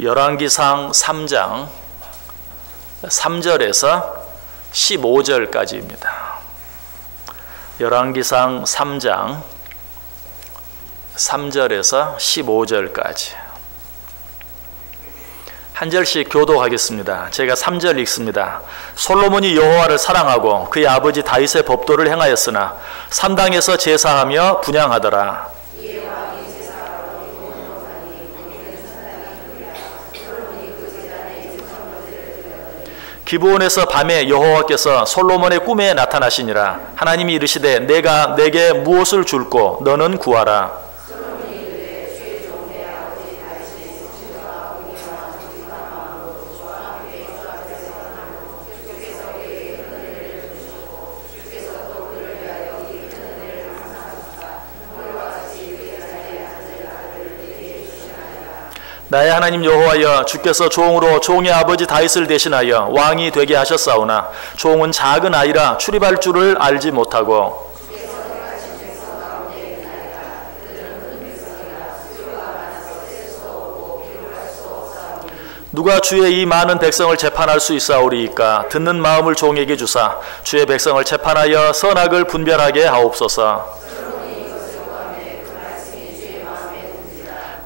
열왕기상 3장 3절에서 15절까지입니다. 열왕기상 3장 3절에서 15절까지 한 절씩 교독하겠습니다. 제가 3절 읽습니다. 솔로몬이 여호와를 사랑하고 그의 아버지 다윗의 법도를 행하였으나 산당에서 제사하며 분향하더라. 기브온에서 밤에 여호와께서 솔로몬의 꿈에 나타나시니라. 하나님이 이르시되 내가 내게 무엇을 줄꼬 너는 구하라. 나의 하나님 여호와여, 주께서 종으로 종의 아버지 다윗을 대신하여 왕이 되게 하셨사오나 종은 작은 아이라 출입할 줄을 알지 못하고 누가 주의 이 많은 백성을 재판할 수 있사오리이까. 듣는 마음을 종에게 주사 주의 백성을 재판하여 선악을 분별하게 하옵소서.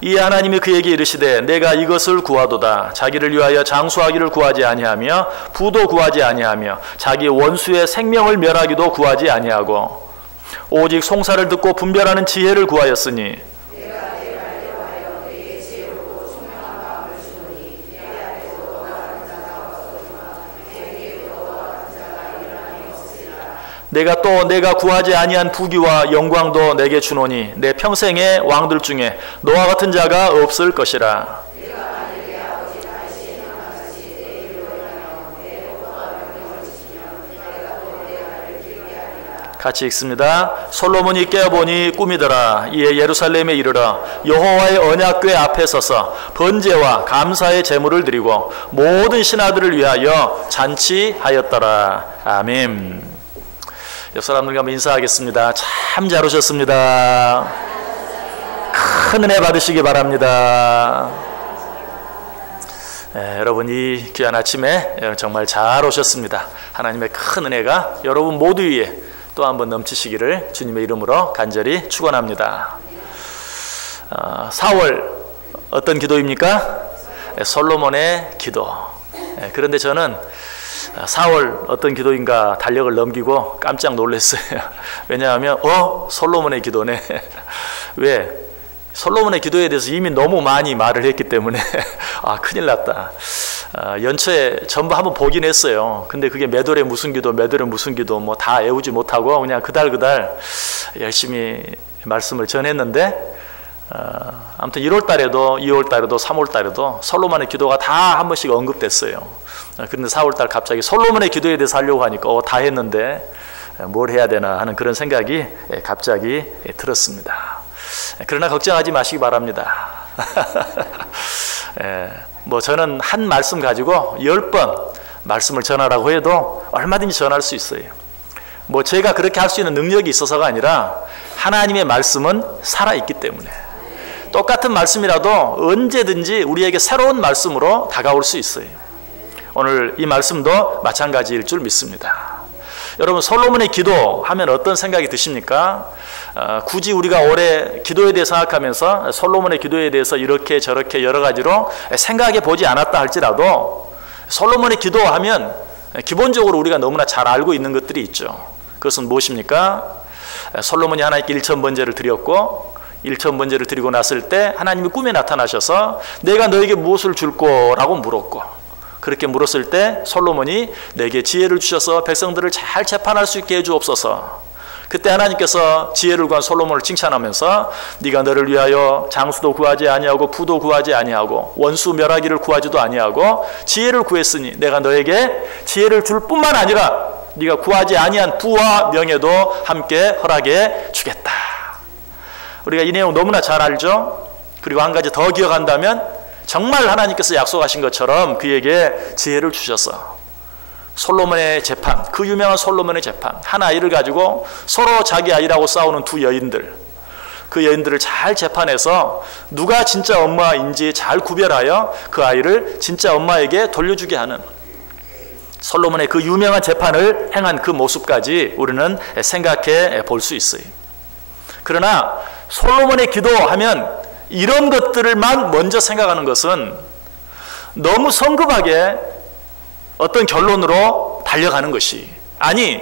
이에 하나님이 그에게 이르시되 내가 이것을 구하도다. 자기를 위하여 장수하기를 구하지 아니하며 부도 구하지 아니하며 자기 원수의 생명을 멸하기도 구하지 아니하고 오직 송사를 듣고 분별하는 지혜를 구하였으니 내가 구하지 아니한 부귀와 영광도 내게 주노니 내 평생의 왕들 중에 너와 같은 자가 없을 것이라. 같이 읽습니다. 솔로몬이 깨어보니 꿈이더라. 이에 예루살렘에 이르러 여호와의 언약궤 앞에 서서 번제와 감사의 제물을 드리고 모든 신하들을 위하여 잔치하였더라. 아멘. 옆 사람들과 한번 인사하겠습니다. 참 잘 오셨습니다. 큰 은혜 받으시기 바랍니다. 여러분 이 귀한 아침에 정말 잘 오셨습니다. 하나님의 큰 은혜가 여러분 모두 위에 또 한번 넘치시기를 주님의 이름으로 간절히 축원합니다. 4월 어떤 기도입니까? 솔로몬의 기도. 그런데 저는 4월 어떤 기도인가 달력을 넘기고 깜짝 놀랐어요. 왜냐하면 솔로몬의 기도네. 왜? 솔로몬의 기도에 대해서 이미 너무 많이 말을 했기 때문에 큰일 났다. 연초에 전부 한번 보긴 했어요. 근데 그게 매월에 무슨 기도 뭐 다 외우지 못하고 그냥 그달 열심히 말씀을 전했는데 아무튼 1월 달에도 2월 달에도 3월 달에도 솔로몬의 기도가 다 한 번씩 언급됐어요. 그런데 4월 달 갑자기 솔로몬의 기도에 대해서 하려고 하니까 다 했는데 뭘 해야 되나 하는 그런 생각이 갑자기 들었습니다. 그러나 걱정하지 마시기 바랍니다. 뭐 저는 한 말씀 가지고 10번 말씀을 전하라고 해도 얼마든지 전할 수 있어요. 뭐 제가 그렇게 할 수 있는 능력이 있어서가 아니라 하나님의 말씀은 살아있기 때문에 똑같은 말씀이라도 언제든지 우리에게 새로운 말씀으로 다가올 수 있어요. 오늘 이 말씀도 마찬가지일 줄 믿습니다. 여러분 솔로몬의 기도 하면 어떤 생각이 드십니까? 굳이 우리가 올해 기도에 대해 생각하면서 솔로몬의 기도에 대해서 이렇게 저렇게 여러 가지로 생각해 보지 않았다 할지라도 솔로몬의 기도하면 기본적으로 우리가 너무나 잘 알고 있는 것들이 있죠. 그것은 무엇입니까? 솔로몬이 하나님께 1000번제를 드렸고 1000번제를 드리고 났을 때 하나님이 꿈에 나타나셔서 내가 너에게 무엇을 줄 거라고 물었고 그렇게 물었을 때 솔로몬이 내게 지혜를 주셔서 백성들을 잘 재판할 수 있게 해주옵소서. 그때 하나님께서 지혜를 구한 솔로몬을 칭찬하면서 네가 너를 위하여 장수도 구하지 아니하고 부도 구하지 아니하고 원수 멸하기를 구하지도 아니하고 지혜를 구했으니 내가 너에게 지혜를 줄 뿐만 아니라 네가 구하지 아니한 부와 명예도 함께 허락해 주겠다. 우리가 이 내용 너무나 잘 알죠? 그리고 한 가지 더 기억한다면 정말 하나님께서 약속하신 것처럼 그에게 지혜를 주셔서 솔로몬의 재판, 그 유명한 솔로몬의 재판, 한 아이를 가지고 서로 자기 아이라고 싸우는 두 여인들, 그 여인들을 잘 재판해서 누가 진짜 엄마인지 잘 구별하여 그 아이를 진짜 엄마에게 돌려주게 하는 솔로몬의 그 유명한 재판을 행한 그 모습까지 우리는 생각해 볼 수 있어요. 그러나 솔로몬의 기도하면 이런 것들만 먼저 생각하는 것은 너무 성급하게 어떤 결론으로 달려가는 것이, 아니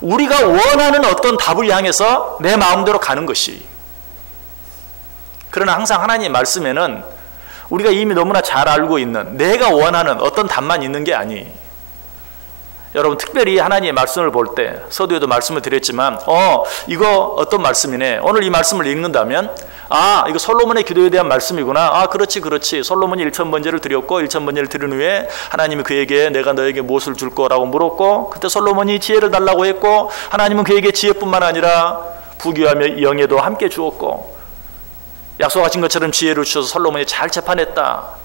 우리가 원하는 어떤 답을 향해서 내 마음대로 가는 것이. 그러나 항상 하나님의 말씀에는 우리가 이미 너무나 잘 알고 있는 내가 원하는 어떤 답만 있는 게 아니. 여러분 특별히 하나님의 말씀을 볼 때 서두에도 말씀을 드렸지만 이거 어떤 말씀이네. 오늘 이 말씀을 읽는다면 이거 솔로몬의 기도에 대한 말씀이구나. 그렇지 솔로몬이 1000번제를 드렸고 1000번제를 드린 후에 하나님이 그에게 내가 너에게 무엇을 줄 거라고 물었고, 그때 솔로몬이 지혜를 달라고 했고 하나님은 그에게 지혜뿐만 아니라 부귀하며 영예도 함께 주었고 약속하신 것처럼 지혜를 주셔서 솔로몬이 잘 재판했다.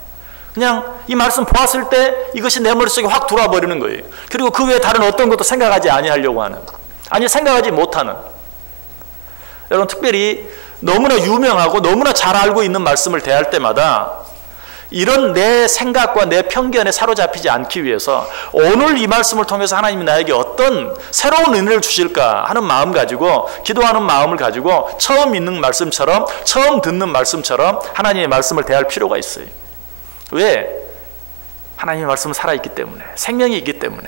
그냥 이 말씀 보았을 때 이것이 내 머릿속에 확 들어와 버리는 거예요. 그리고 그 외에 다른 어떤 것도 생각하지 아니하려고 하는, 아니 생각하지 못하는. 여러분 특별히 너무나 유명하고 너무나 잘 알고 있는 말씀을 대할 때마다 이런 내 생각과 내 편견에 사로잡히지 않기 위해서 오늘 이 말씀을 통해서 하나님이 나에게 어떤 새로운 은혜를 주실까 하는 마음 가지고, 기도하는 마음을 가지고 처음 읽는 말씀처럼, 처음 듣는 말씀처럼 하나님의 말씀을 대할 필요가 있어요. 왜? 하나님의 말씀은 살아있기 때문에, 생명이 있기 때문에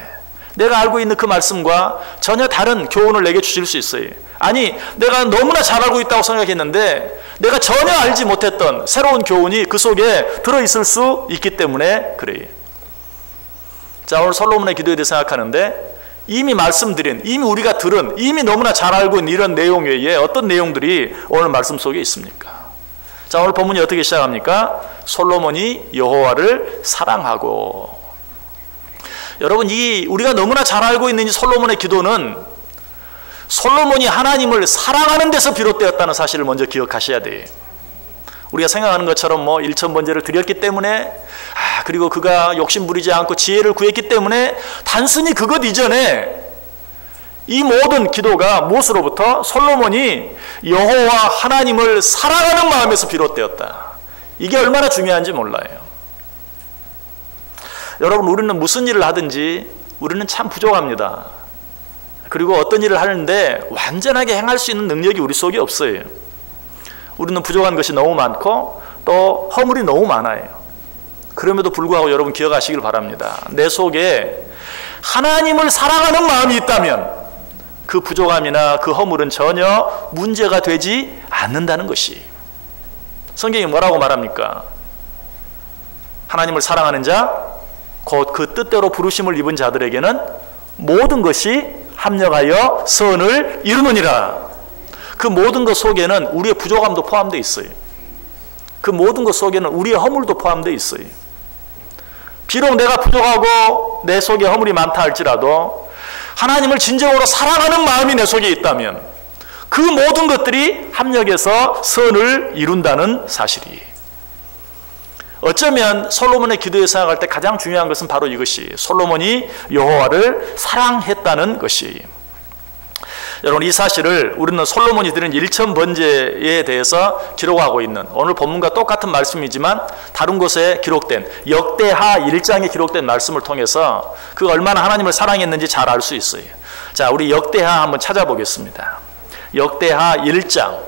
내가 알고 있는 그 말씀과 전혀 다른 교훈을 내게 주실 수 있어요. 아니 내가 너무나 잘 알고 있다고 생각했는데 내가 전혀 알지 못했던 새로운 교훈이 그 속에 들어있을 수 있기 때문에 그래요. 자, 오늘 솔로몬의 기도에 대해 생각하는데 이미 말씀드린, 이미 우리가 들은, 이미 너무나 잘 알고 있는 이런 내용 외에 어떤 내용들이 오늘 말씀 속에 있습니까? 자, 오늘 본문이 어떻게 시작합니까? 솔로몬이 여호와를 사랑하고. 여러분 우리가 너무나 잘 알고 있는 이 솔로몬의 기도는 솔로몬이 하나님을 사랑하는 데서 비롯되었다는 사실을 먼저 기억하셔야 돼요. 우리가 생각하는 것처럼 1000번제를 드렸기 때문에 그리고 그가 욕심 부리지 않고 지혜를 구했기 때문에 단순히 그것 이전에 이 모든 기도가 무엇으로부터? 솔로몬이 여호와 하나님을 사랑하는 마음에서 비롯되었다. 이게 얼마나 중요한지 몰라요. 여러분 우리는 무슨 일을 하든지 우리는 참 부족합니다. 그리고 어떤 일을 하는데 완전하게 행할 수 있는 능력이 우리 속에 없어요. 우리는 부족한 것이 너무 많고 또 허물이 너무 많아요. 그럼에도 불구하고 여러분 기억하시길 바랍니다. 내 속에 하나님을 사랑하는 마음이 있다면 그 부족함이나 그 허물은 전혀 문제가 되지 않는다는 것이. 성경이 뭐라고 말합니까? 하나님을 사랑하는 자, 곧 그 뜻대로 부르심을 입은 자들에게는 모든 것이 합력하여 선을 이루느니라. 그 모든 것 속에는 우리의 부족함도 포함되어 있어요. 그 모든 것 속에는 우리의 허물도 포함되어 있어요. 비록 내가 부족하고 내 속에 허물이 많다 할지라도 하나님을 진정으로 사랑하는 마음이 내 속에 있다면 그 모든 것들이 합력해서 선을 이룬다는 사실이. 어쩌면 솔로몬의 기도에 생각할 때 가장 중요한 것은 바로 이것이, 솔로몬이 여호와를 사랑했다는 것이. 여러분 이 사실을 우리는 솔로몬이 드린 1000번제에 대해서 기록하고 있는, 오늘 본문과 똑같은 말씀이지만 다른 곳에 기록된 역대하 1장에 기록된 말씀을 통해서 그가 얼마나 하나님을 사랑했는지 잘 알 수 있어요. 자, 우리 역대하 한번 찾아보겠습니다. 역대하 1장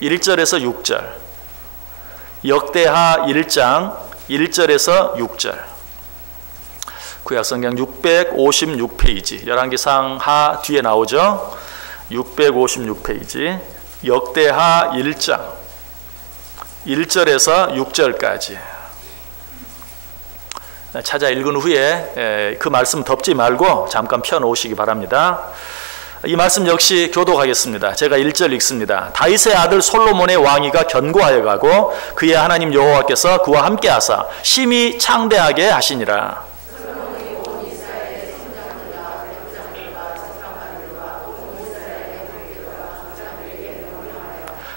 1절에서 6절. 역대하 1장 1절에서 6절. 구약성경 656페이지, 열왕기상 하 뒤에 나오죠. 656페이지, 역대하 1장 1절에서 6절까지 찾아 읽은 후에 그 말씀 덮지 말고 잠깐 펴놓으시기 바랍니다. 이 말씀 역시 교독하겠습니다. 제가 1절 읽습니다. 다윗의 아들 솔로몬의 왕위가 견고하여 가고 그의 하나님 여호와께서 그와 함께 하사 심히 창대하게 하시니라.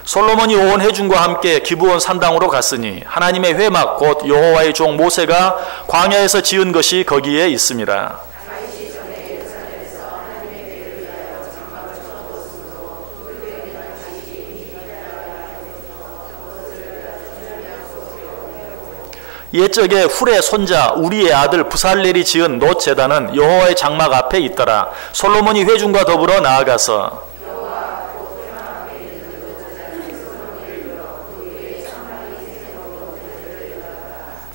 솔로몬이 온 회중과 함께 기브온 산당으로 갔으니 하나님의 회막 곧 여호와의 종 모세가 광야에서 지은 것이 거기에 있습니다. 옛적에 훌의 손자 우리의 아들 부살렐이 지은 놋 제단은 여호와의 장막 앞에 있더라. 솔로몬이 회중과 더불어 나아가서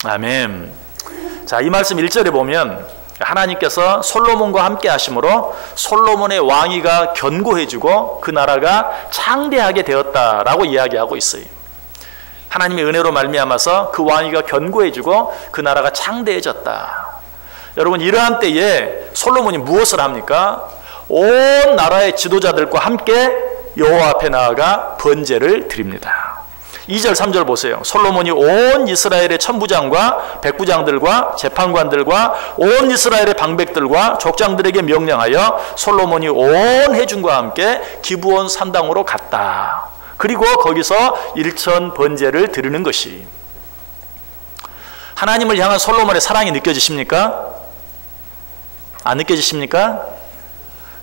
아멘. 자, 이 말씀 1절에 보면 하나님께서 솔로몬과 함께 하심으로 솔로몬의 왕위가 견고해지고 그 나라가 창대하게 되었다라고 이야기하고 있어요. 하나님의 은혜로 말미암아서 그 왕위가 견고해지고 그 나라가 창대해졌다. 여러분, 이러한 때에 솔로몬이 무엇을 합니까? 온 나라의 지도자들과 함께 여호와 앞에 나아가 번제를 드립니다. 2절 3절 보세요. 솔로몬이 온 이스라엘의 천부장과 백부장들과 재판관들과 온 이스라엘의 방백들과 족장들에게 명령하여 솔로몬이 온 회중과 함께 기브온 산당으로 갔다. 그리고 거기서 일천 번제를 드리는 것이, 하나님을 향한 솔로몬의 사랑이 느껴지십니까? 안 느껴지십니까?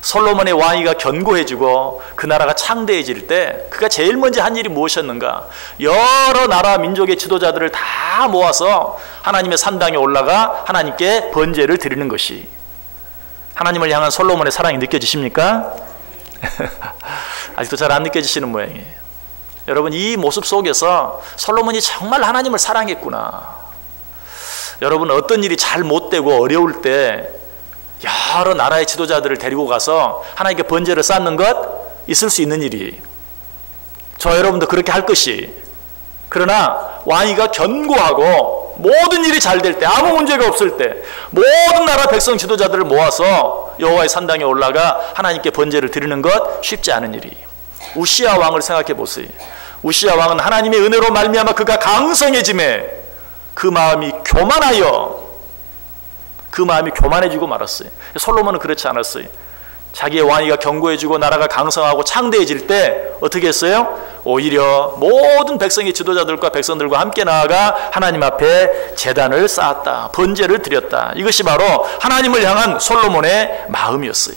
솔로몬의 왕위가 견고해지고 그 나라가 창대해질 때 그가 제일 먼저 한 일이 무엇이었는가? 여러 나라 민족의 지도자들을 다 모아서 하나님의 산당에 올라가 하나님께 번제를 드리는 것이, 하나님을 향한 솔로몬의 사랑이 느껴지십니까? 아직도 잘 안 느껴지시는 모양이에요. 여러분, 이 모습 속에서 솔로몬이 정말 하나님을 사랑했구나. 여러분, 어떤 일이 잘 못되고 어려울 때 여러 나라의 지도자들을 데리고 가서 하나님께 번제를 쌓는 것 있을 수 있는 일이, 저 여러분도 그렇게 할 것이, 그러나 왕위가 견고하고 모든 일이 잘 될 때, 아무 문제가 없을 때 모든 나라 백성 지도자들을 모아서 여호와의 산당에 올라가 하나님께 번제를 드리는 것 쉽지 않은 일이. 우시야 왕을 생각해 보세요. 우시야 왕은 하나님의 은혜로 말미암아 그가 강성해짐에 그 마음이 교만해지고 말았어요. 솔로몬은 그렇지 않았어요. 자기의 왕위가 견고해지고 나라가 강성하고 창대해질 때 어떻게 했어요? 오히려 모든 백성의 지도자들과 백성들과 함께 나아가 하나님 앞에 제단을 쌓았다. 번제를 드렸다. 이것이 바로 하나님을 향한 솔로몬의 마음이었어요.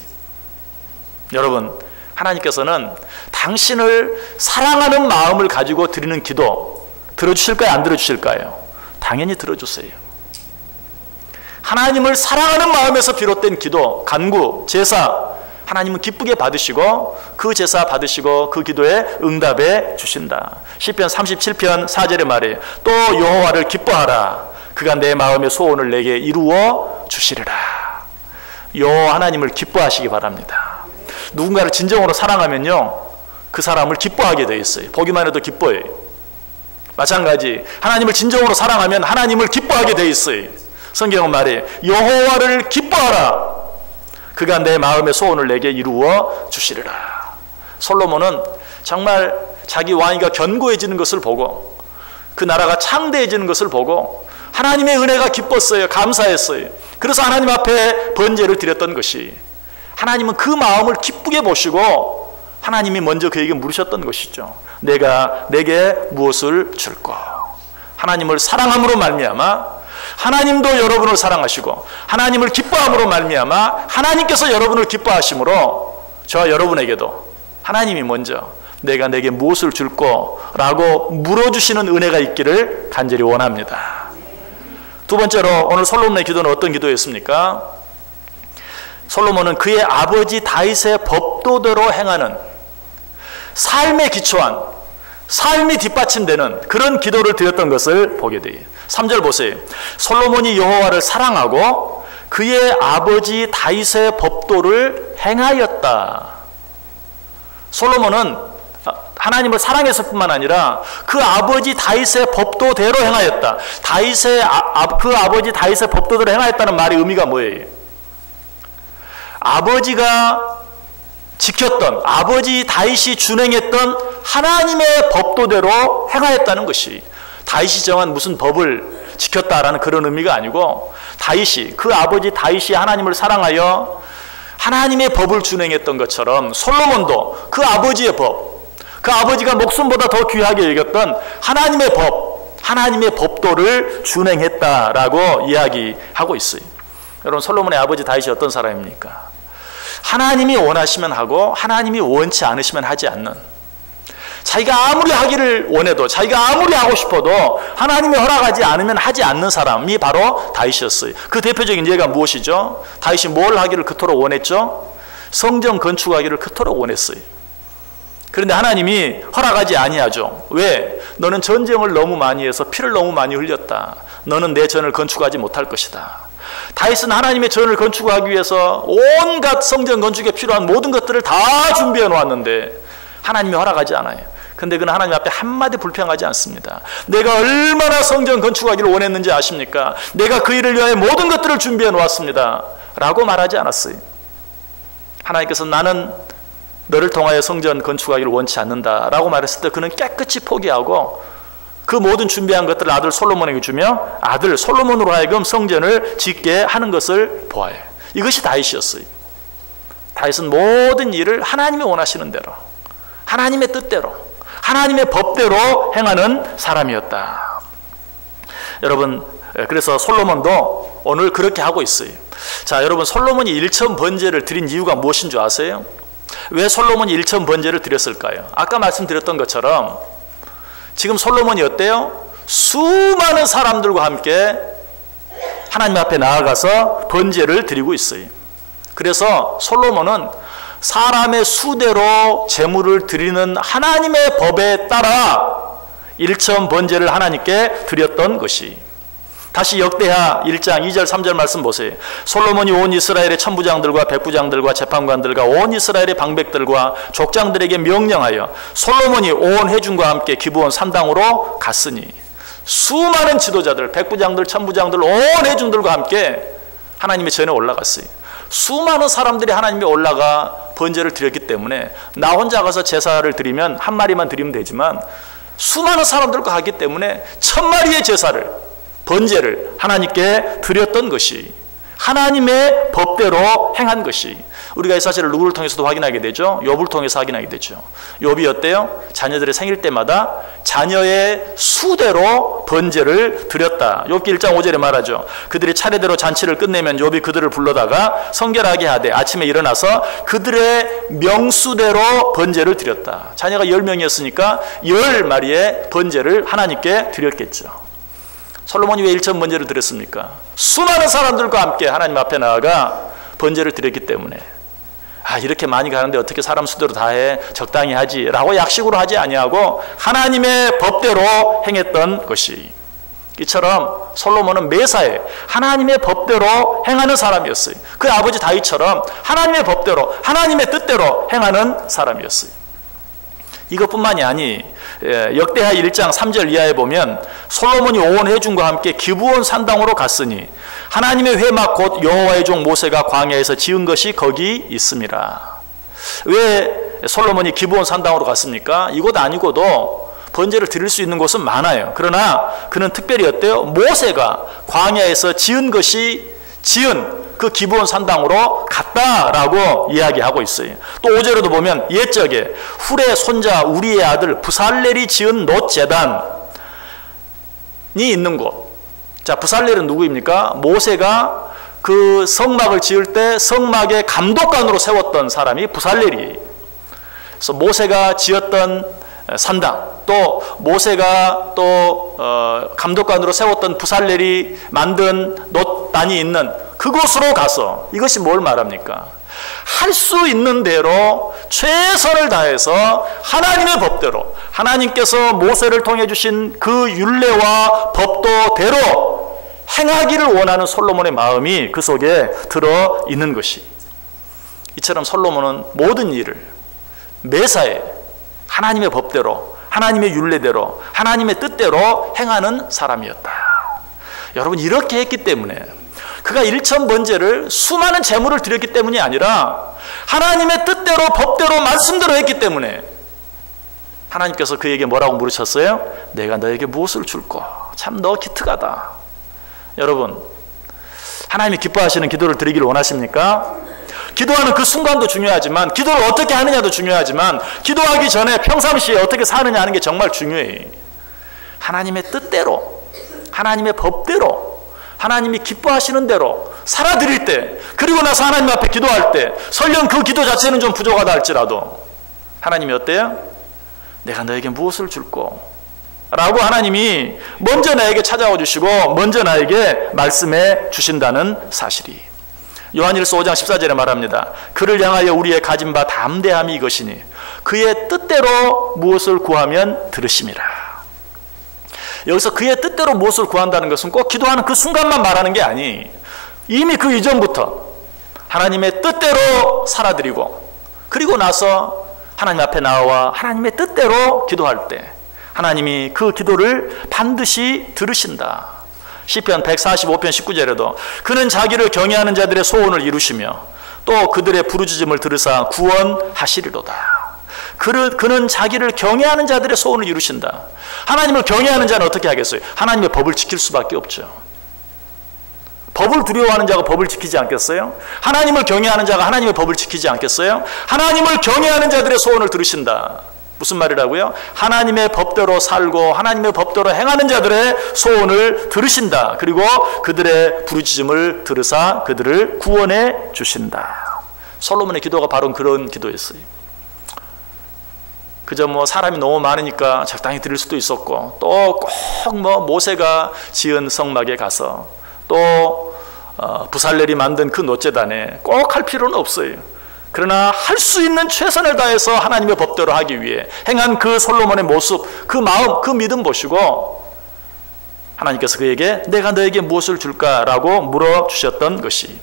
여러분, 하나님께서는 당신을 사랑하는 마음을 가지고 드리는 기도 들어주실까요? 안 들어주실까요? 당연히 들어주세요. 하나님을 사랑하는 마음에서 비롯된 기도, 간구, 제사, 하나님은 기쁘게 받으시고 그 제사 받으시고 그 기도에 응답해 주신다. 시편 37편 4절의 말이에요. 또 여호와를 기뻐하라. 그가 내 마음의 소원을 내게 이루어 주시리라. 여호와 하나님을 기뻐하시기 바랍니다. 누군가를 진정으로 사랑하면요, 그 사람을 기뻐하게 되어 있어요. 보기만 해도 기뻐해요. 마찬가지, 하나님을 진정으로 사랑하면 하나님을 기뻐하게 되어 있어요. 성경은 말이에요. 여호와를 기뻐하라. 그가 내 마음의 소원을 내게 이루어 주시리라. 솔로몬은 정말 자기 왕위가 견고해지는 것을 보고 그 나라가 창대해지는 것을 보고 하나님의 은혜가 기뻤어요. 감사했어요. 그래서 하나님 앞에 번제를 드렸던 것이, 하나님은 그 마음을 기쁘게 보시고 하나님이 먼저 그에게 물으셨던 것이죠. 내가 내게 무엇을 줄까? 하나님을 사랑함으로 말미암아 하나님도 여러분을 사랑하시고 하나님을 기뻐함으로 말미암아 하나님께서 여러분을 기뻐하심으로 저와 여러분에게도 하나님이 먼저 내가 내게 무엇을 줄 거라고 물어주시는 은혜가 있기를 간절히 원합니다. 두 번째로, 오늘 솔로몬의 기도는 어떤 기도였습니까? 솔로몬은 그의 아버지 다윗의 법도대로 행하는, 삶에 기초한, 삶이 뒷받침되는 그런 기도를 드렸던 것을 보게 돼요. 3절 보세요. 솔로몬이 여호와를 사랑하고 그의 아버지 다윗의 법도를 행하였다. 솔로몬은 하나님을 사랑했을 뿐만 아니라 그 아버지 다윗의 법도대로 행하였다. 그 아버지 다윗의 법도대로 행하였다는 말의 의미가 뭐예요? 아버지가 지켰던, 아버지 다윗이 준행했던 하나님의 법도대로 행하였다는 것이, 다윗이 정한 무슨 법을 지켰다라는 그런 의미가 아니고, 그 아버지 다윗이 하나님을 사랑하여 하나님의 법을 준행했던 것처럼 솔로몬도 그 아버지의 법, 그 아버지가 목숨보다 더 귀하게 여겼던 하나님의 법, 하나님의 법도를 준행했다라고 이야기하고 있어요. 여러분, 솔로몬의 아버지 다윗이 어떤 사람입니까? 하나님이 원하시면 하고 하나님이 원치 않으시면 하지 않는, 자기가 아무리 하기를 원해도, 자기가 아무리 하고 싶어도 하나님이 허락하지 않으면 하지 않는 사람이 바로 다윗이었어요. 그 대표적인 예가 무엇이죠? 다윗이 뭘 하기를 그토록 원했죠? 성전 건축하기를 그토록 원했어요. 그런데 하나님이 허락하지 아니하죠. 왜? 너는 전쟁을 너무 많이 해서 피를 너무 많이 흘렸다. 너는 내 전을 건축하지 못할 것이다. 다윗은 하나님의 전을 건축하기 위해서 온갖 성전 건축에 필요한 모든 것들을 다 준비해 놓았는데 하나님이 허락하지 않아요. 근데 그는 하나님 앞에 한마디 불평하지 않습니다. 내가 얼마나 성전 건축하기를 원했는지 아십니까? 내가 그 일을 위하여 모든 것들을 준비해 놓았습니다. 라고 말하지 않았어요. 하나님께서 나는 너를 통하여 성전 건축하기를 원치 않는다 라고 말했을 때 그는 깨끗이 포기하고 그 모든 준비한 것들을 아들 솔로몬에게 주며 아들 솔로몬으로 하여금 성전을 짓게 하는 것을 보아요. 이것이 다윗이었어요. 다윗은 모든 일을 하나님이 원하시는 대로, 하나님의 뜻대로, 하나님의 법대로 행하는 사람이었다. 여러분, 그래서 솔로몬도 오늘 그렇게 하고 있어요. 자, 여러분, 솔로몬이 일천 번제를 드린 이유가 무엇인 줄 아세요? 왜 솔로몬이 일천 번제를 드렸을까요? 아까 말씀드렸던 것처럼 지금 솔로몬이 어때요? 수많은 사람들과 함께 하나님 앞에 나아가서 번제를 드리고 있어요. 그래서 솔로몬은 사람의 수대로 제물을 드리는 하나님의 법에 따라 일천 번제를 하나님께 드렸던 것이. 다시 역대하 1장 2절 3절 말씀 보세요. 솔로몬이 온 이스라엘의 천부장들과 백부장들과 재판관들과 온 이스라엘의 방백들과 족장들에게 명령하여 솔로몬이 온 회중과 함께 기브온 산당으로 갔으니, 수많은 지도자들, 백부장들, 천부장들, 온 회중들과 함께 하나님의 전에 올라갔어요. 수많은 사람들이 하나님께 올라가 번제를 드렸기 때문에 나 혼자 가서 제사를 드리면 한 마리만 드리면 되지만 수많은 사람들과 가기 때문에 1000마리의 제사를, 번제를 하나님께 드렸던 것이, 하나님의 법대로 행한 것이, 우리가 이 사실을 누구를 통해서도 확인하게 되죠? 욥을 통해서 확인하게 되죠. 욥이 어때요? 자녀들의 생일 때마다 자녀의 수대로 번제를 드렸다. 욥기 1장 5절에 말하죠. 그들이 차례대로 잔치를 끝내면 욥이 그들을 불러다가 성결하게 하되 아침에 일어나서 그들의 명수대로 번제를 드렸다. 자녀가 10명이었으니까 10마리의 번제를 하나님께 드렸겠죠. 솔로몬이 왜 일천 번제를 드렸습니까? 수많은 사람들과 함께 하나님 앞에 나아가 번제를 드렸기 때문에, 이렇게 많이 가는데 어떻게 사람 수대로 다 해, 적당히 하지 라고 약식으로 하지 아니하고 하나님의 법대로 행했던 것이. 이처럼 솔로몬은 매사에 하나님의 법대로 행하는 사람이었어요. 그 아버지 다윗처럼 하나님의 법대로, 하나님의 뜻대로 행하는 사람이었어요. 이것뿐만이 아니, 역대하 1장 3절 이하에 보면 솔로몬이 온 회중과 함께 기브온 산당으로 갔으니 하나님의 회막 곧 여호와의 종 모세가 광야에서 지은 것이 거기 있습니다. 왜 솔로몬이 기브온 산당으로 갔습니까? 이곳 아니고도 번제를 드릴 수 있는 곳은 많아요. 그러나 그는 특별히 어때요? 모세가 광야에서 지은 그 기브온 산당으로 갔다라고 이야기하고 있어요. 또 5절에도 보면 옛적에 훌의 손자 우리의 아들 부살렐이 지은 놋 제단이 있는 곳. 자, 부살렐은 누구입니까? 모세가 그 성막을 지을 때 성막의 감독관으로 세웠던 사람이 부살렐이에요. 그래서 모세가 지었던 산당, 또 모세가 또 감독관으로 세웠던 부살렐이 만든 놋단이 있는 그곳으로 가서, 이것이 뭘 말합니까? 할 수 있는 대로 최선을 다해서 하나님의 법대로, 하나님께서 모세를 통해 주신 그 율례와 법도대로 행하기를 원하는 솔로몬의 마음이 그 속에 들어 있는 것이. 이처럼 솔로몬은 모든 일을 매사에 하나님의 법대로, 하나님의 율례대로, 하나님의 뜻대로 행하는 사람이었다. 여러분, 이렇게 했기 때문에, 그가 일천 번제를 수많은 제물을 드렸기 때문이 아니라 하나님의 뜻대로, 법대로, 말씀대로 했기 때문에 하나님께서 그에게 뭐라고 물으셨어요? 내가 너에게 무엇을 줄까? 참 너 기특하다. 여러분, 하나님이 기뻐하시는 기도를 드리기를 원하십니까? 기도하는 그 순간도 중요하지만, 기도를 어떻게 하느냐도 중요하지만, 기도하기 전에 평상시에 어떻게 사느냐 하는 게 정말 중요해요. 하나님의 뜻대로, 하나님의 법대로, 하나님이 기뻐하시는 대로 살아드릴 때, 그리고 나서 하나님 앞에 기도할 때 설령 그 기도 자체는 좀 부족하다 할지라도 하나님이 어때요? 내가 너에게 무엇을 줄꼬? 라고 하나님이 먼저 나에게 찾아와 주시고 먼저 나에게 말씀해 주신다는 사실이, 요한일서 5장 14절에 말합니다. 그를 향하여 우리의 가진 바 담대함이 이것이니 그의 뜻대로 무엇을 구하면 들으심이라. 여기서 그의 뜻대로 무엇을 구한다는 것은 꼭 기도하는 그 순간만 말하는 게 아니, 이미 그 이전부터 하나님의 뜻대로 살아드리고 그리고 나서 하나님 앞에 나와 하나님의 뜻대로 기도할 때 하나님이 그 기도를 반드시 들으신다. 시편 145편 19절에도 그는 자기를 경외하는 자들의 소원을 이루시며 또 그들의 부르짖음을 들으사 구원하시리로다. 그는 자기를 경외하는 자들의 소원을 이루신다. 하나님을 경외하는 자는 어떻게 하겠어요? 하나님의 법을 지킬 수밖에 없죠. 법을 두려워하는 자가 법을 지키지 않겠어요? 하나님을 경외하는 자가 하나님의 법을 지키지 않겠어요? 하나님을 경외하는 자들의 소원을 들으신다. 무슨 말이라고요? 하나님의 법대로 살고 하나님의 법대로 행하는 자들의 소원을 들으신다. 그리고 그들의 부르짖음을 들으사 그들을 구원해 주신다. 솔로몬의 기도가 바로 그런 기도였어요. 그저 사람이 너무 많으니까 적당히 드릴 수도 있었고, 또 꼭 모세가 지은 성막에 가서 또 부살렐이 만든 그 노제단에 꼭 할 필요는 없어요. 그러나 할 수 있는 최선을 다해서 하나님의 법대로 하기 위해 행한 그 솔로몬의 모습, 그 마음, 그 믿음 보시고 하나님께서 그에게 내가 너에게 무엇을 줄까라고 물어주셨던 것이,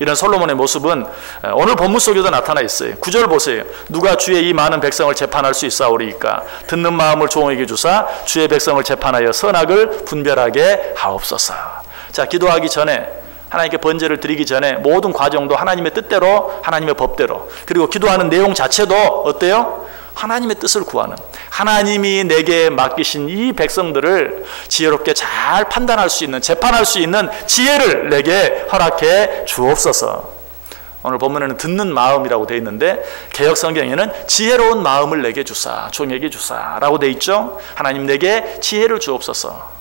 이런 솔로몬의 모습은 오늘 본문 속에도 나타나 있어요. 9절 보세요. 누가 주의 이 많은 백성을 재판할 수 있사오리이까? 듣는 마음을 종에게 주사 주의 백성을 재판하여 선악을 분별하게 하옵소서. 자, 기도하기 전에, 하나님께 번제를 드리기 전에 모든 과정도 하나님의 뜻대로, 하나님의 법대로, 그리고 기도하는 내용 자체도 어때요? 하나님의 뜻을 구하는, 하나님이 내게 맡기신 이 백성들을 지혜롭게 잘 판단할 수 있는, 재판할 수 있는 지혜를 내게 허락해 주옵소서. 오늘 본문에는 듣는 마음이라고 되어 있는데 개역 성경에는 지혜로운 마음을 내게 주사, 종에게 주사 라고 되어 있죠. 하나님 내게 지혜를 주옵소서.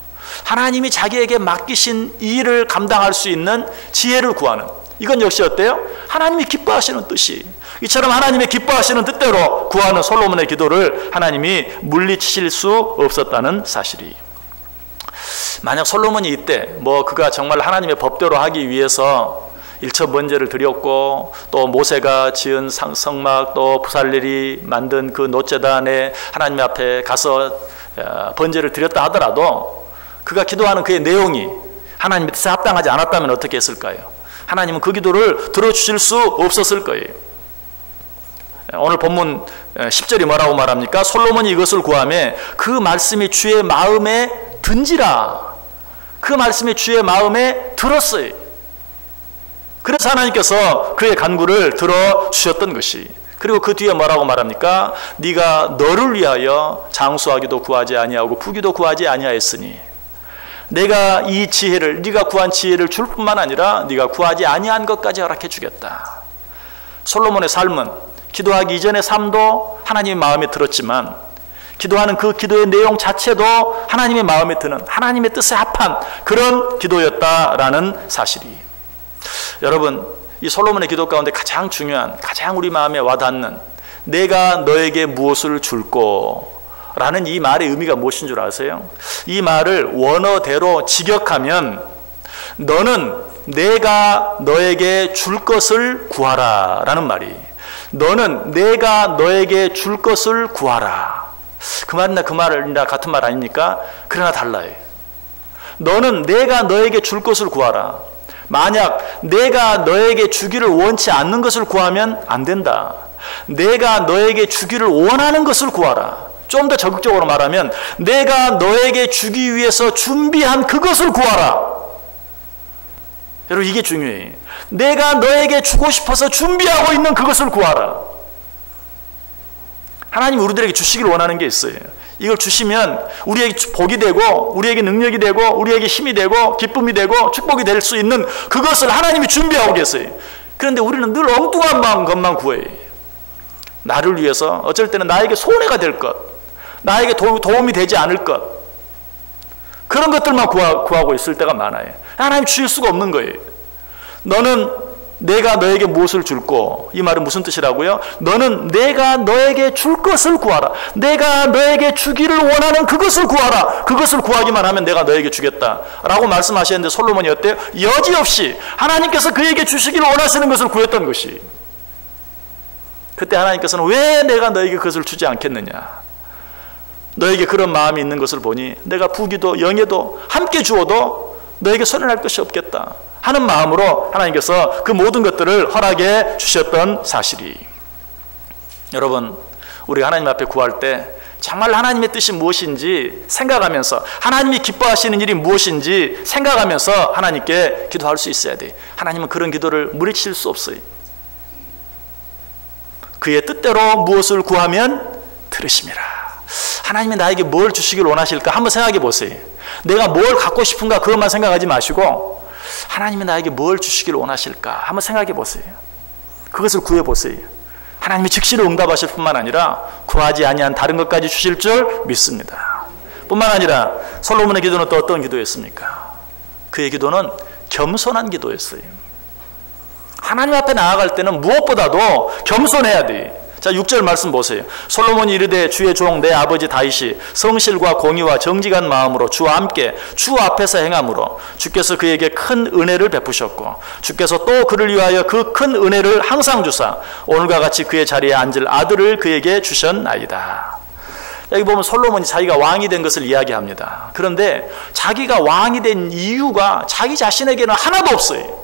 하나님이 자기에게 맡기신 이 일을 감당할 수 있는 지혜를 구하는, 이건 역시 어때요? 하나님이 기뻐하시는 뜻이, 이처럼 하나님의 기뻐하시는 뜻대로 구하는 솔로몬의 기도를 하나님이 물리치실 수 없었다는 사실이, 만약 솔로몬이 이때 그가 정말 하나님의 법대로 하기 위해서 일처 번제를 드렸고 또 모세가 지은 성막, 또 부살렐이 만든 그 노제단에 하나님 앞에 가서 번제를 드렸다 하더라도 그가 기도하는 그의 내용이 하나님의 뜻에 합당하지 않았다면 어떻게 했을까요? 하나님은 그 기도를 들어주실 수 없었을 거예요. 오늘 본문 10절이 뭐라고 말합니까? 솔로몬이 이것을 구하매 그 말씀이 주의 마음에 든지라. 그 말씀이 주의 마음에 들었어요. 그래서 하나님께서 그의 간구를 들어주셨던 것이, 그리고 그 뒤에 뭐라고 말합니까? 네가 너를 위하여 장수하기도 구하지 아니하고 부기도 구하지 아니하였으니 내가 이 지혜를, 네가 구한 지혜를 줄 뿐만 아니라 네가 구하지 아니한 것까지 허락해 주겠다. 솔로몬의 삶은, 기도하기 이전의 삶도 하나님의 마음에 들었지만 기도하는 그 기도의 내용 자체도 하나님의 마음에 드는, 하나님의 뜻에 합한 그런 기도였다라는 사실이, 여러분, 이 솔로몬의 기도 가운데 가장 중요한, 가장 우리 마음에 와닿는 내가 너에게 무엇을 줄꼬 라는 이 말의 의미가 무엇인 줄 아세요? 이 말을 원어대로 직역하면 너는 내가 너에게 줄 것을 구하라 라는 말이, 너는 내가 너에게 줄 것을 구하라, 그 말이나 그 말이나 같은 말 아닙니까? 그러나 달라요. 너는 내가 너에게 줄 것을 구하라. 만약 내가 너에게 주기를 원치 않는 것을 구하면 안 된다. 내가 너에게 주기를 원하는 것을 구하라. 좀 더 적극적으로 말하면 내가 너에게 주기 위해서 준비한 그것을 구하라. 여러분, 이게 중요해요. 내가 너에게 주고 싶어서 준비하고 있는 그것을 구하라. 하나님이 우리들에게 주시기를 원하는 게 있어요. 이걸 주시면 우리에게 복이 되고 우리에게 능력이 되고 우리에게 힘이 되고 기쁨이 되고 축복이 될 수 있는 그것을 하나님이 준비하고 계세요. 그런데 우리는 늘 엉뚱한 것만 구해요. 나를 위해서, 어쩔 때는 나에게 손해가 될 것, 나에게 도움이 되지 않을 것, 그런 것들만 구하고 있을 때가 많아요. 하나님 주실 수가 없는 거예요. 너는 내가 너에게 무엇을 줄고, 이 말은 무슨 뜻이라고요? 너는 내가 너에게 줄 것을 구하라. 내가 너에게 주기를 원하는 그것을 구하라. 그것을 구하기만 하면 내가 너에게 주겠다 라고 말씀하셨는데, 솔로몬이 어때요? 여지없이 하나님께서 그에게 주시기를 원하시는 것을 구했던 것이. 그때 하나님께서는 왜 내가 너에게 그것을 주지 않겠느냐, 너에게 그런 마음이 있는 것을 보니 내가 부귀도 영예도 함께 주어도 너에게 손해날 것이 없겠다 하는 마음으로 하나님께서 그 모든 것들을 허락해 주셨던 사실이. 여러분, 우리가 하나님 앞에 구할 때 정말 하나님의 뜻이 무엇인지 생각하면서, 하나님이 기뻐하시는 일이 무엇인지 생각하면서 하나님께 기도할 수 있어야 돼. 하나님은 그런 기도를 물리칠 수 없어요. 그의 뜻대로 무엇을 구하면 들으심이라. 하나님이 나에게 뭘 주시길 원하실까 한번 생각해 보세요. 내가 뭘 갖고 싶은가 그것만 생각하지 마시고, 하나님이 나에게 뭘 주시길 원하실까 한번 생각해 보세요. 그것을 구해 보세요. 하나님이 즉시로 응답하실 뿐만 아니라 구하지 아니한 다른 것까지 주실 줄 믿습니다. 뿐만 아니라 솔로몬의 기도는 또 어떤 기도였습니까? 그의 기도는 겸손한 기도였어요. 하나님 앞에 나아갈 때는 무엇보다도 겸손해야 돼. 자, 6절 말씀 보세요. 솔로몬이 이르되 주의 종 내 아버지 다윗이 성실과 공의와 정직한 마음으로 주와 함께 주 앞에서 행함으로 주께서 그에게 큰 은혜를 베푸셨고, 주께서 또 그를 위하여 그 큰 은혜를 항상 주사 오늘과 같이 그의 자리에 앉을 아들을 그에게 주셨나이다. 여기 보면 솔로몬이 자기가 왕이 된 것을 이야기합니다. 그런데 자기가 왕이 된 이유가 자기 자신에게는 하나도 없어요.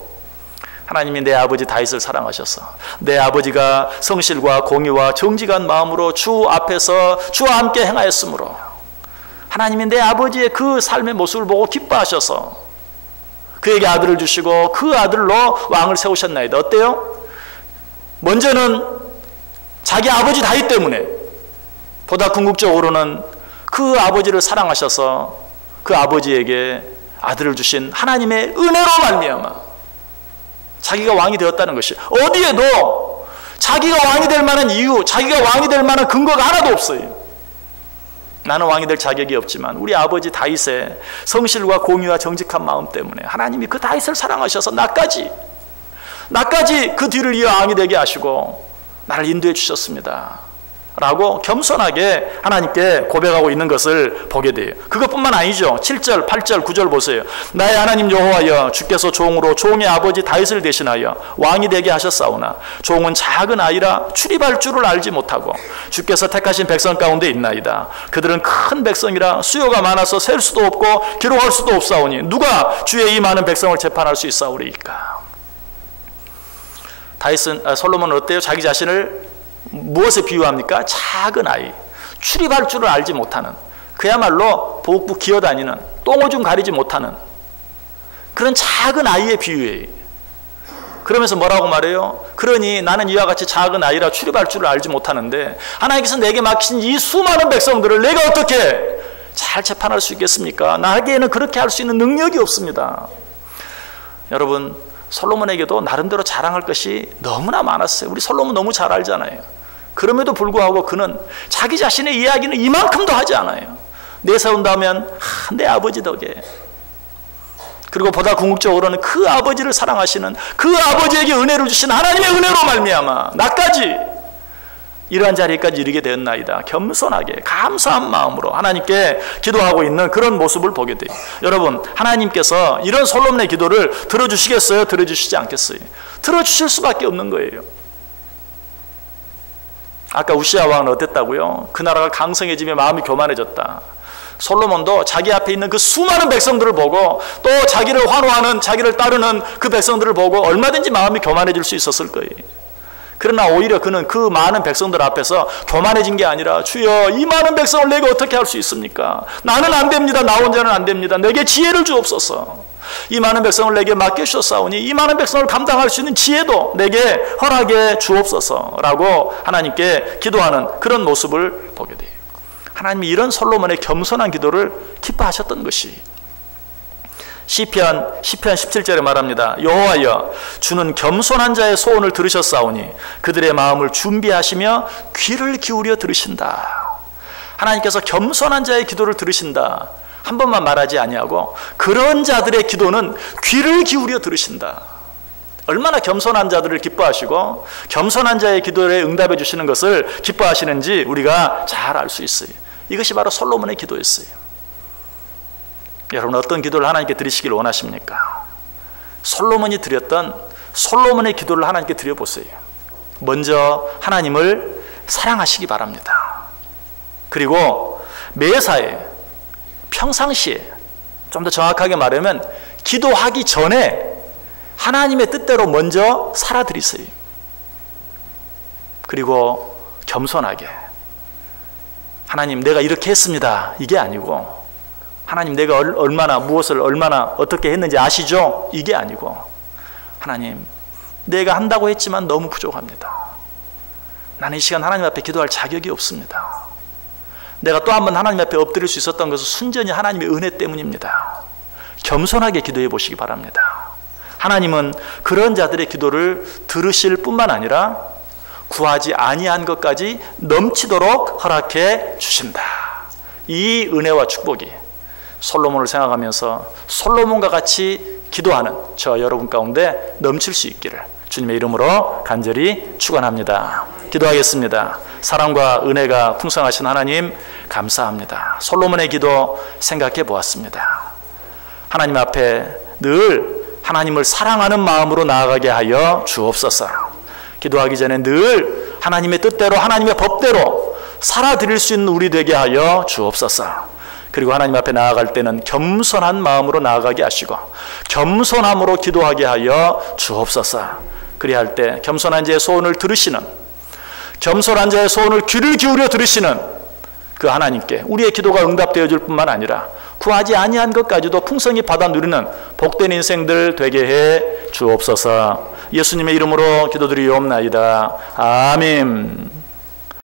하나님이 내 아버지 다윗을 사랑하셔서 내 아버지가 성실과 공의와 정직한 마음으로 주 앞에서 주와 함께 행하였으므로 하나님이 내 아버지의 그 삶의 모습을 보고 기뻐하셔서 그에게 아들을 주시고 그 아들로 왕을 세우셨나이다. 어때요? 먼저는 자기 아버지 다윗 때문에, 보다 궁극적으로는 그 아버지를 사랑하셔서 그 아버지에게 아들을 주신 하나님의 은혜로 말미암아 자기가 왕이 되었다는 것이, 어디에도 자기가 왕이 될 만한 이유, 자기가 왕이 될 만한 근거가 하나도 없어요. 나는 왕이 될 자격이 없지만 우리 아버지 다윗의 성실과 공의와 정직한 마음 때문에 하나님이 그 다윗을 사랑하셔서 나까지 그 뒤를 이어 왕이 되게 하시고 나를 인도해 주셨습니다 라고 겸손하게 하나님께 고백하고 있는 것을 보게 돼요. 그것뿐만 아니죠. 7절, 8절, 9절 보세요. 나의 하나님 여호와여, 주께서 종으로 종의 아버지 다윗을 대신하여 왕이 되게 하셨사오나 종은 작은 아이라 출입할 줄을 알지 못하고 주께서 택하신 백성 가운데 있나이다. 그들은 큰 백성이라 수요가 많아서 셀 수도 없고 기록할 수도 없사오니 누가 주의 이 많은 백성을 재판할 수 있사오리이까. 솔로몬은 어때요? 자기 자신을 무엇에 비유합니까? 작은 아이, 출입할 줄을 알지 못하는, 그야말로 복부 기어다니는, 똥오줌 가리지 못하는 그런 작은 아이의 비유예요. 그러면서 뭐라고 말해요? 그러니 나는 이와 같이 작은 아이라 출입할 줄을 알지 못하는데 하나님께서 내게 맡기신 이 수많은 백성들을 내가 어떻게 잘 재판할 수 있겠습니까? 나에게는 그렇게 할 수 있는 능력이 없습니다. 여러분, 솔로몬에게도 나름대로 자랑할 것이 너무나 많았어요. 우리 솔로몬 너무 잘 알잖아요. 그럼에도 불구하고 그는 자기 자신의 이야기는 이만큼도 하지 않아요. 내세운다면 내 아버지 덕에, 그리고 보다 궁극적으로는 그 아버지를 사랑하시는 그 아버지에게 은혜를 주신 하나님의 은혜로 말미암아 나까지 이러한 자리까지 이르게 되었나이다. 겸손하게 감사한 마음으로 하나님께 기도하고 있는 그런 모습을 보게 돼요. 여러분, 하나님께서 이런 솔로몬의 기도를 들어주시겠어요? 들어주시지 않겠어요? 들어주실 수밖에 없는 거예요. 아까 우시아 왕은 어땠다고요? 그 나라가 강성해지며 마음이 교만해졌다. 솔로몬도 자기 앞에 있는 그 수많은 백성들을 보고 또 자기를 환호하는, 자기를 따르는 그 백성들을 보고 얼마든지 마음이 교만해질 수 있었을 거예요. 그러나 오히려 그는 그 많은 백성들 앞에서 교만해진 게 아니라, 주여 이 많은 백성을 내가 어떻게 할 수 있습니까? 나는 안 됩니다. 나 혼자는 안 됩니다. 내게 지혜를 주옵소서. 이 많은 백성을 내게 맡겨주셨사오니 이 많은 백성을 감당할 수 있는 지혜도 내게 허락해 주옵소서라고 하나님께 기도하는 그런 모습을 보게 돼요. 하나님이 이런 솔로몬의 겸손한 기도를 기뻐하셨던 것이, 시편 17절에 말합니다. 여호와여, 주는 겸손한 자의 소원을 들으셨사오니 그들의 마음을 준비하시며 귀를 기울여 들으신다. 하나님께서 겸손한 자의 기도를 들으신다 한 번만 말하지 아니하고 그런 자들의 기도는 귀를 기울여 들으신다. 얼마나 겸손한 자들을 기뻐하시고 겸손한 자의 기도에 응답해 주시는 것을 기뻐하시는지 우리가 잘 알 수 있어요. 이것이 바로 솔로몬의 기도였어요. 여러분, 어떤 기도를 하나님께 드리시길 원하십니까? 솔로몬이 드렸던 솔로몬의 기도를 하나님께 드려보세요. 먼저 하나님을 사랑하시기 바랍니다. 그리고 매사에, 평상시에, 좀 더 정확하게 말하면 기도하기 전에 하나님의 뜻대로 먼저 살아드리세요. 그리고 겸손하게, 하나님 내가 이렇게 했습니다, 이게 아니고, 하나님 내가 얼마나 무엇을 얼마나 어떻게 했는지 아시죠? 이게 아니고, 하나님 내가 한다고 했지만 너무 부족합니다. 나는 이 시간 하나님 앞에 기도할 자격이 없습니다. 내가 또 한 번 하나님 앞에 엎드릴 수 있었던 것은 순전히 하나님의 은혜 때문입니다. 겸손하게 기도해 보시기 바랍니다. 하나님은 그런 자들의 기도를 들으실 뿐만 아니라 구하지 아니한 것까지 넘치도록 허락해 주신다. 이 은혜와 축복이 솔로몬을 생각하면서 솔로몬과 같이 기도하는 저 여러분 가운데 넘칠 수 있기를 주님의 이름으로 간절히 축원합니다. 기도하겠습니다. 사랑과 은혜가 풍성하신 하나님 감사합니다. 솔로몬의 기도 생각해 보았습니다. 하나님 앞에 늘 하나님을 사랑하는 마음으로 나아가게 하여 주옵소서. 기도하기 전에 늘 하나님의 뜻대로 하나님의 법대로 살아드릴 수 있는 우리 되게 하여 주옵소서. 그리고 하나님 앞에 나아갈 때는 겸손한 마음으로 나아가게 하시고 겸손함으로 기도하게 하여 주옵소서. 그리할 때 겸손한 자의 소원을 들으시는, 겸손한 자의 소원을 귀를 기울여 들으시는 그 하나님께 우리의 기도가 응답되어질 뿐만 아니라 구하지 아니한 것까지도 풍성히 받아 누리는 복된 인생들 되게 해 주옵소서. 예수님의 이름으로 기도드리옵나이다. 아멘.